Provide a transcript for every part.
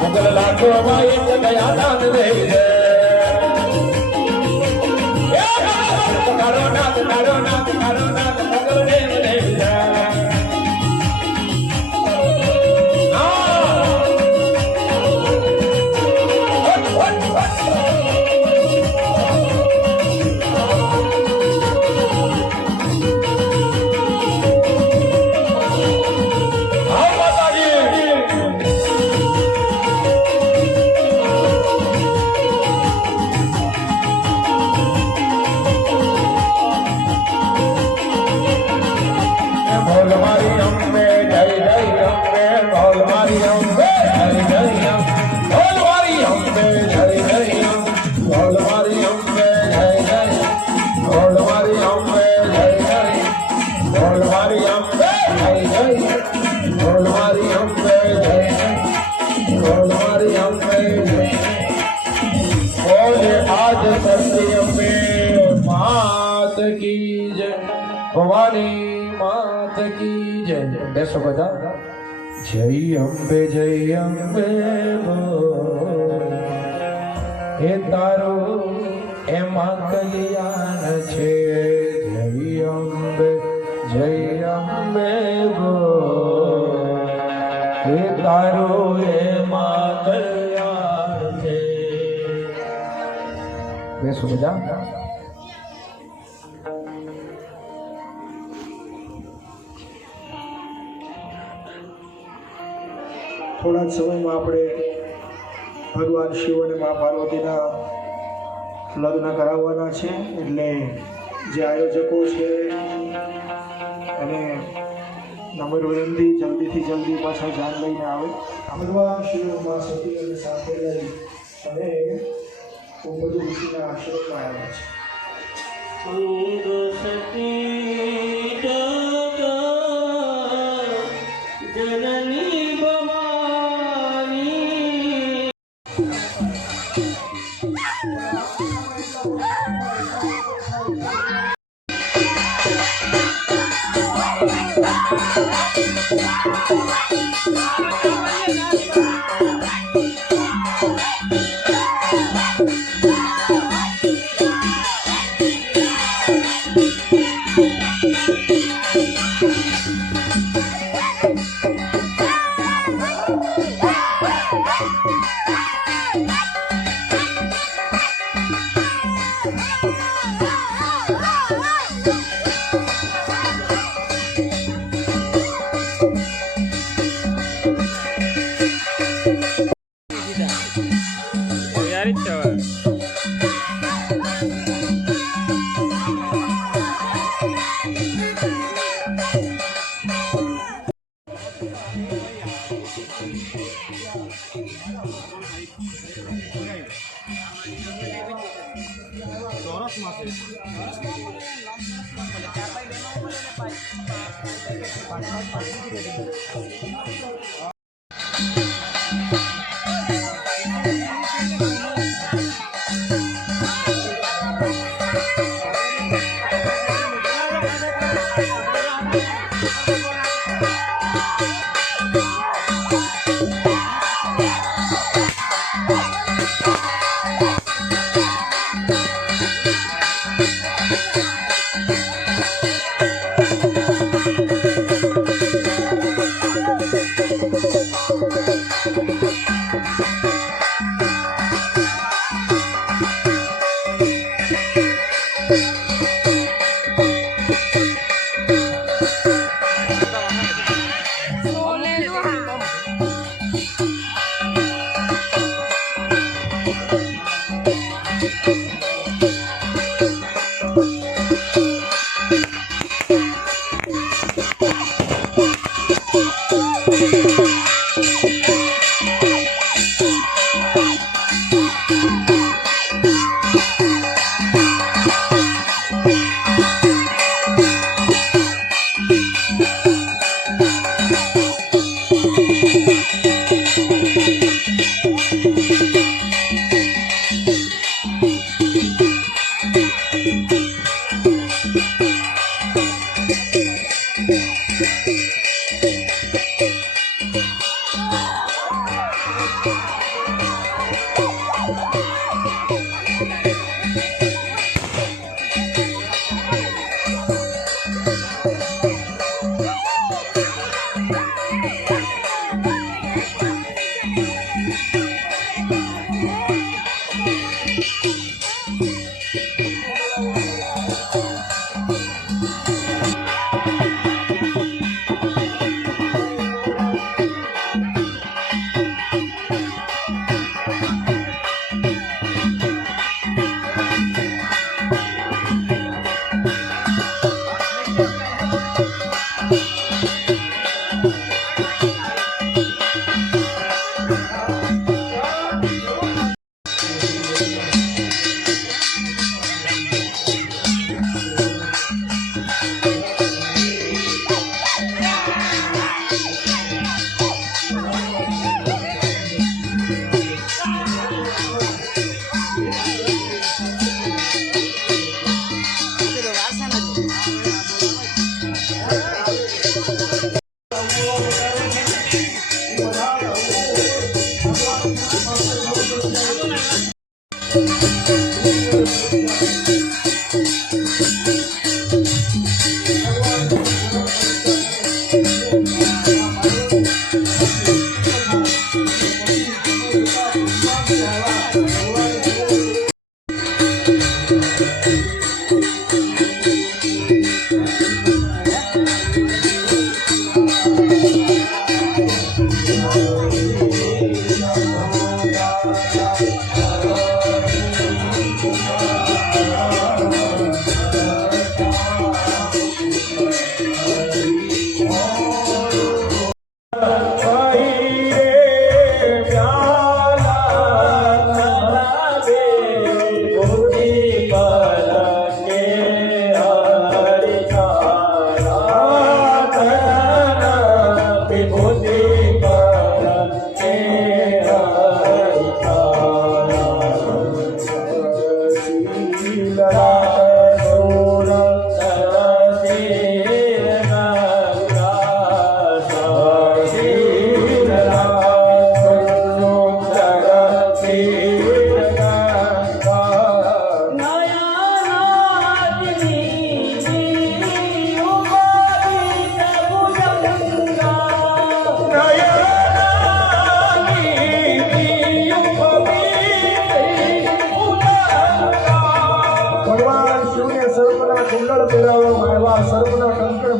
मुगल लाखो माई गया दान दे करो नाथ मुगल देव दे भवानी मात की जय। बेसो बजा जय अम्बे हे तारो एमा कल्याण छे जय अम्बे हे तारो एमा कल्याण छे। बेसो बजा थोड़ा समय में આપણે ભગવાન શિવ અને મા પાર્વતીના લગ્ન કરાવવાના છે એટલે જે આયોજકો છે અને નમ્ર વિનંતી જલ્દીથી જલ્દી પાછા જાન લઈને આવે. ભગવાન શિવ મા સતી અને સાથે લઈ અને મધુ ઋષિના આશ્રમમાં આવ્યા છે. जननी भवानी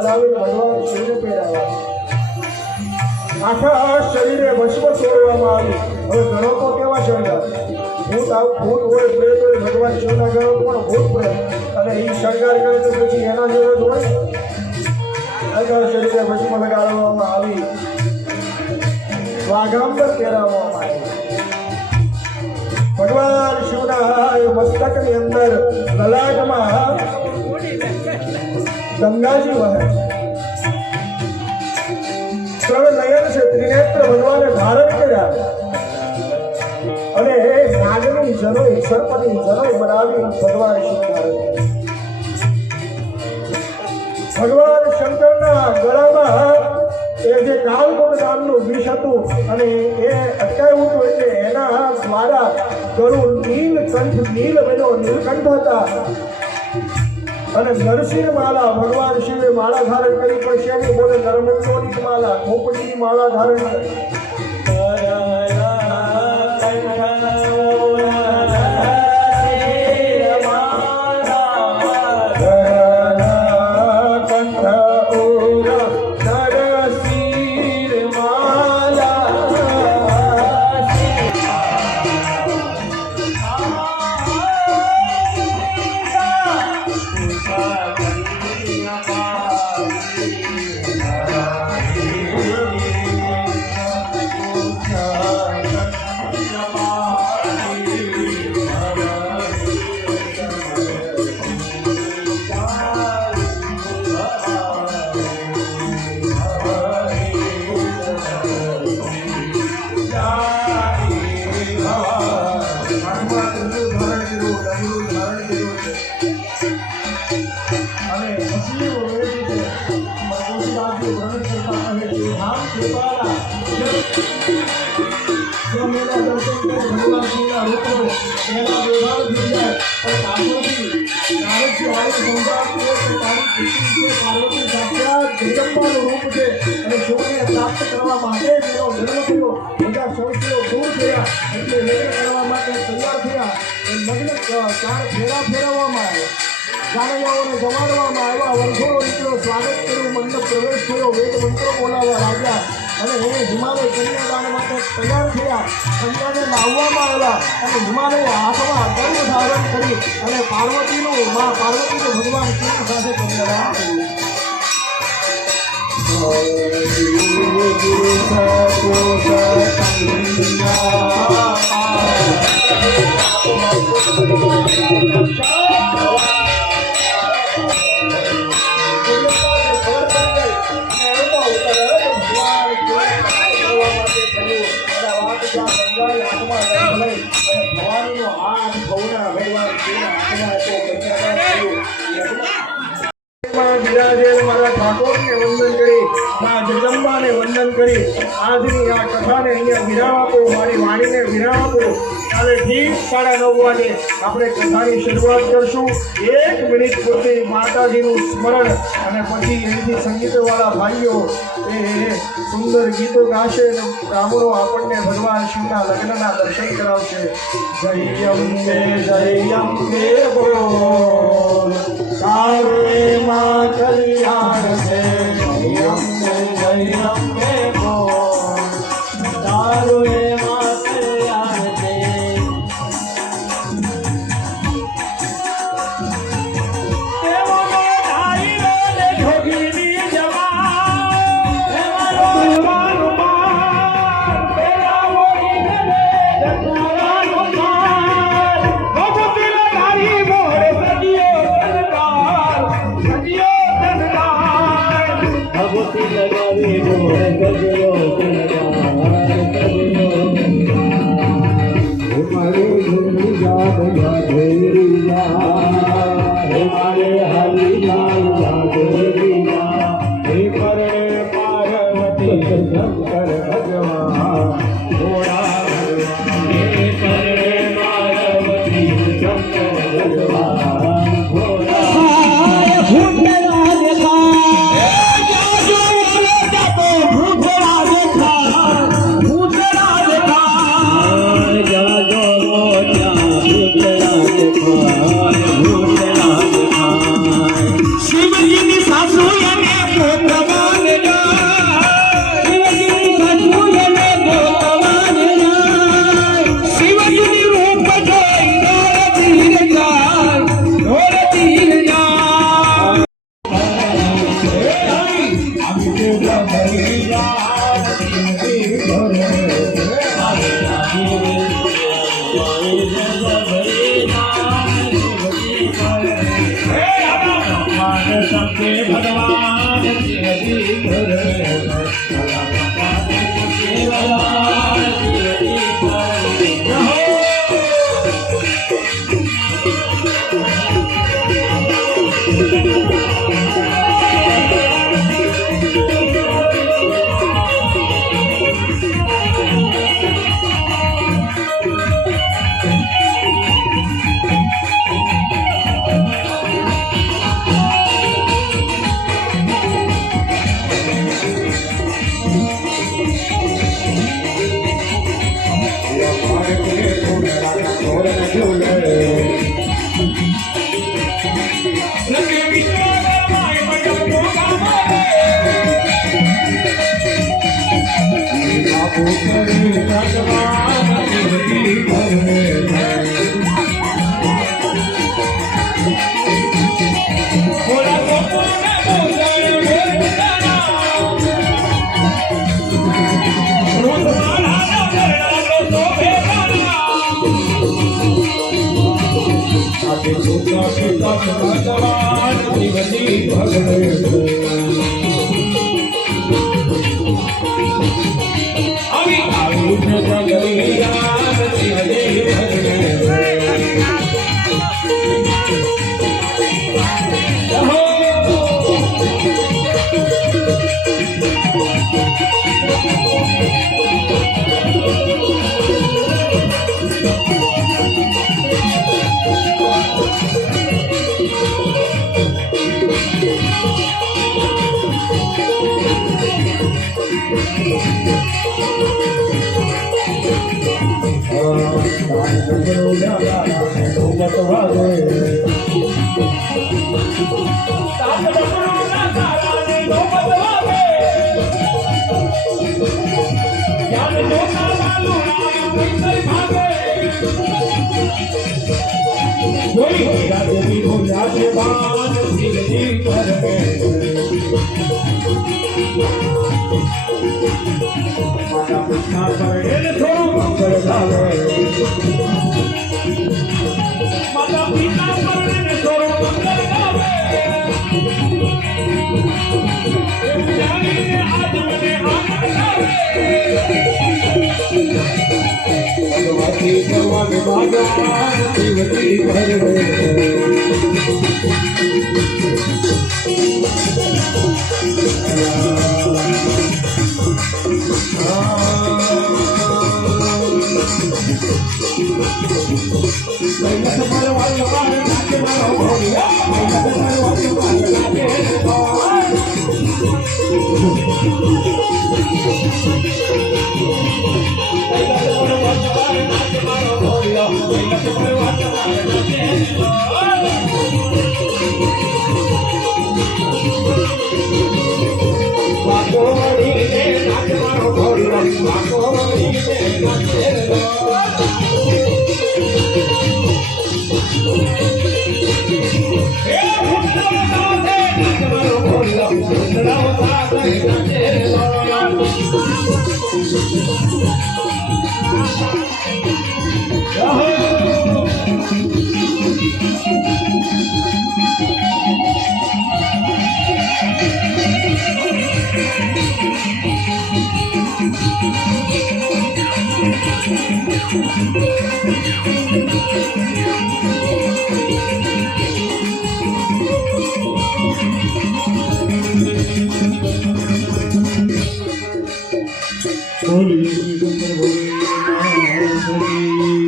બનાવીને ભગવાન શિવને પહેરાવ્યા. આખા શરીરે ભસ્મ ચોરવામાં આવી. હવે ગણો તો કેવા શણગાર, ભૂત હોય પ્રેત હોય, ભગવાન શિવના ગણો પણ ભૂત પ્રેત, અને એ શણગાર કરે તો પછી એના જેવો જ હોય. આખા શરીરે ભસ્મ લગાડવામાં આવી, વાઘાંબર પહેરાવવામાં આવી. ભગવાન શિવના મસ્તકની અંદર લલાટમાં ગંગાજી વહે. ત્રણ નયન છે, ત્રિનેત્ર ભગવાને ધારણ કર્યા અને નાગની જનોઈ, સર્પની જનોઈ બનાવી ભગવાન શિવ ધારણ કર્યા. ભગવાન શંકરના ગળામાં એ જે કાળકોટ નામનું વિષ હતું અને એ અટકાવ્યું હતું, એટલે એના દ્વારા ગરુડ નીલકંઠ, નીલ બન્યો, નીલકંઠ હતા. અને નરસિંહ માળા ભગવાન શિવે માળા ધારણ કરી, પણ શેની બોલે? નરમંડોની માળા, ખોપડીની માળા ધારણ કરી. પ્રાપ્ત કરવા માટે તેનો જન્મ થયો, બધા સંશયો દૂર થયા, એટલે લગ્ન કરવા માટે તૈયાર થયા. લગ્ન 4 ફેરા ફેરવવામાં આવ્યા, જાનૈયાઓને જમાડવામાં આવ્યા, વરઘોડો નીકળ્યો, સ્વાગત કર્યું, મંડપ પ્રવેશ થયો, વેદ મંત્રો બોલાવ્યા રાજા, અને એ હિમાલય કન્યાદાન માટે તૈયાર થયા. કન્યાને લાવવામાં આવ્યા અને હિમાલય હાથમાં દંડ ધારણ કરી અને પાર્વતીનું ભગવાન શિવ સાથે કન્યાદાન કર્યું. મારા ઠાકોરને વંદન કરી, મા જગદંબાને વંદન કરી, આજની આ કથાને અહીંયા વિરામ આપો, મારી વાણીને વિરામ આપો. કાલે ઠીક 9:30 વાગે આપણે કથાની શરૂઆત કરશું. 1 મિનિટ પૂરતી માતાજીનું સ્મરણ, અને પછી અહીંથી સંગીતવાળા ભાઈઓ એ સુંદર ગીતો ગાશે અને બ્રાહ્મણો આપણને ભગવાન શિવના લગ્નના દર્શન કરાવશે. જય અંબે બોલ, કારે માં કલ્યાણ છે. જય અંબે બોલ, તારે માં કલ્યાણ છે. શિવજીની સાસુ એને भगवान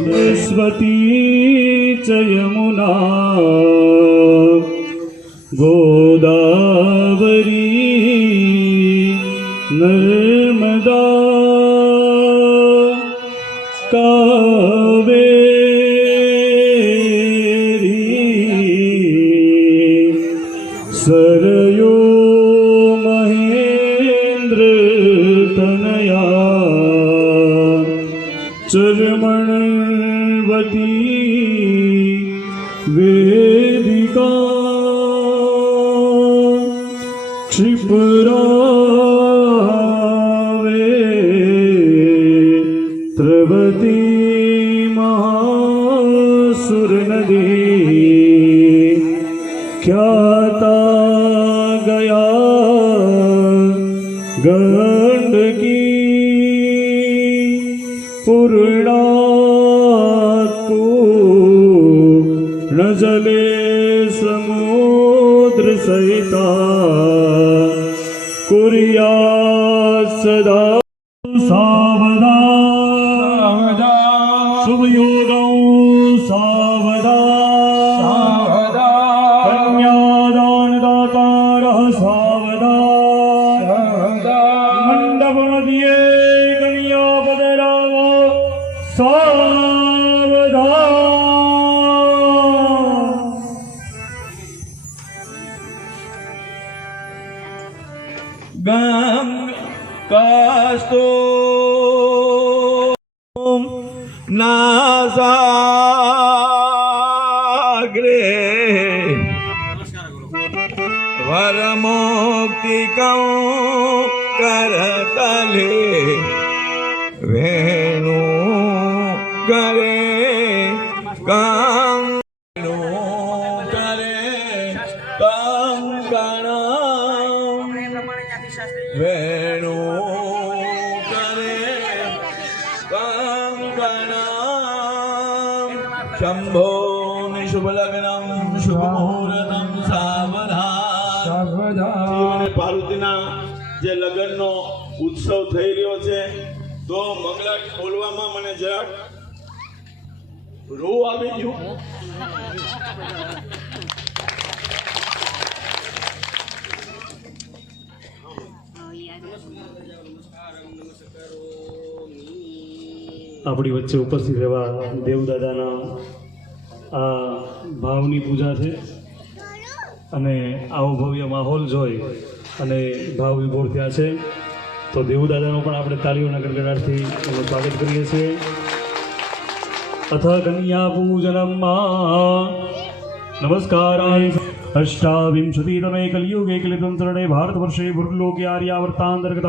सरस्वती च यमुना गोदावरी नर्मदा कावेरी सरयो महेंद्र तनया चर्मणवती वेदिका क्षिप्रावे त्रवती महा सुर नदी ख्याता गया गंडकी पूर्णा न जले समुद्र सहिता कुरिया सदा सावधान शुभ योगौ सावधान कन्यादान दातारः सावधान मंडप मध्ये कन्यापदराव सावधान गम कास्तो नासाग्रे वरमुक्तिकं करतले वेणु करे कंकणं वेणु करे कंकणं शंभो शुभलग्नं शुभमुहूर्तं सावधान અને પાર્વતીના જે લગ્નનો ઉત્સવ થઈ રહ્યો છે તો મંગળાટ બોલવામાં મને જરાક રૂ આવી ગયું. આપણી વચ્ચે ઉપસ્થિત રહેવા દેવદાદાના આ ભાવની પૂજા છે અને આવો ભવ્ય માહોલ જોઈ અને ભાવ વિભોર થયા છે તો દેવદાદાનું પણ આપણે તાલીઓના ગડગડાટથી એનું સ્વાગત કરીએ છીએ. અથ કન્યા પૂજનમ નમસ્કારાય अष्टाविंशतितमे कलियुगे कलितंत्रणे भारतवर्षे भूर्लोके आर्यावर्तांतर्गत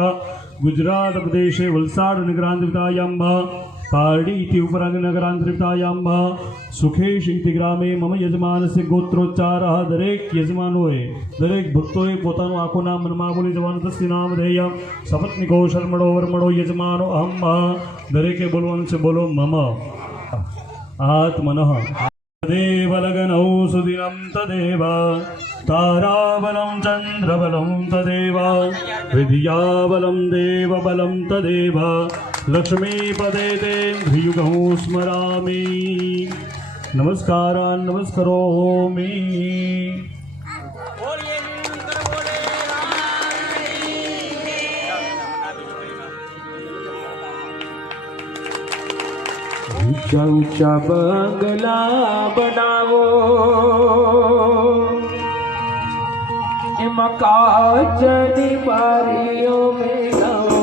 गुजरात प्रदेशे वलसाड नगरांतरितायां पारडी इति उपनगरांतरितायां सुखेश इति ग्रामे मम यजमानस्य गोत्रोच्चारः दरेक यजमानोए दरेक भक्तोए પોતાનું આખું નામ મનમાં બોલી જવાનું તસ્ય નામધેય સપત્નિકો શર્મણો વર્મણો યજમાનો અહમ દરેકે બોલવાનું છે બોલો મમ આત્મનઃ देवलग्नौ सुदिनं तदेव ताराबलं चन्द्रबलं तदेव विद्याबलं देवबलं तदेव लक्ष्मीपदे तेन्द्रियुगं स्मरामि नमस्कारान् नमस्करोमि. ऊंचा ऊंचा बंगला बनावो एમાં કાચની બારીઓ મેલાવો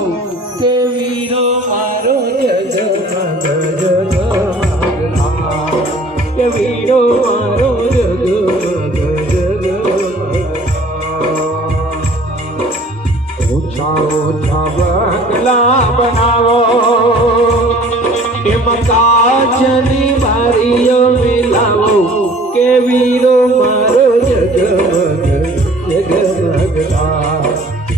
કે વીરો મારો જગમગ જગમગ કે વીરો મારો જગમગ જગમગ. ऊंचा ऊंचा बंगला बनावो એમાં કાચની બારીઓ મિલાવો કે વીરો મારો જગમગ જગમગ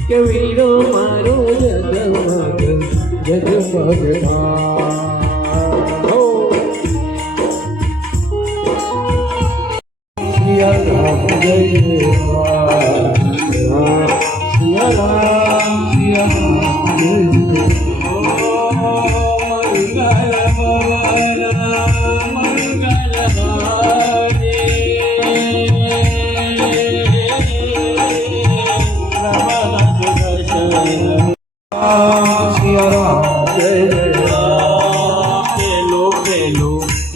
કે વીરો મારો જગમગ જગમગ સિયારામ જય સિયારામ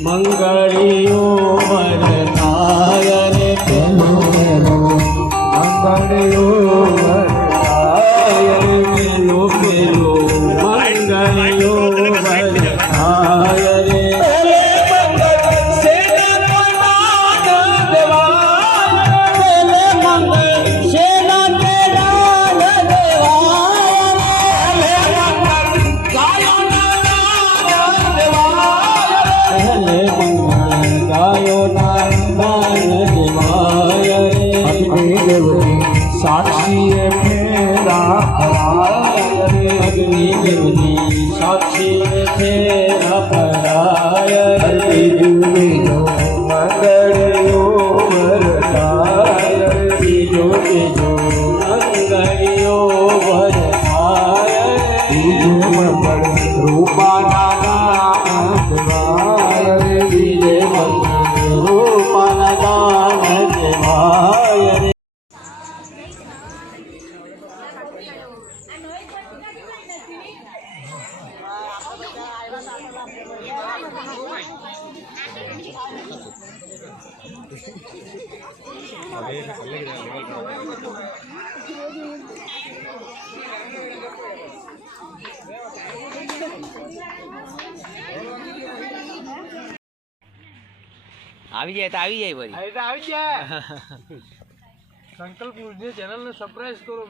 મંગળીઓ વરતાય રે પેલો મંગળીઓ વરતાય રે પેલો પેલો મંગળીઓ વરતાય રે આવી જાય તો આવી જાય વળી. આવી જાય સંકલ્પ ચેનલ ને સરપ્રાઈઝ કરો.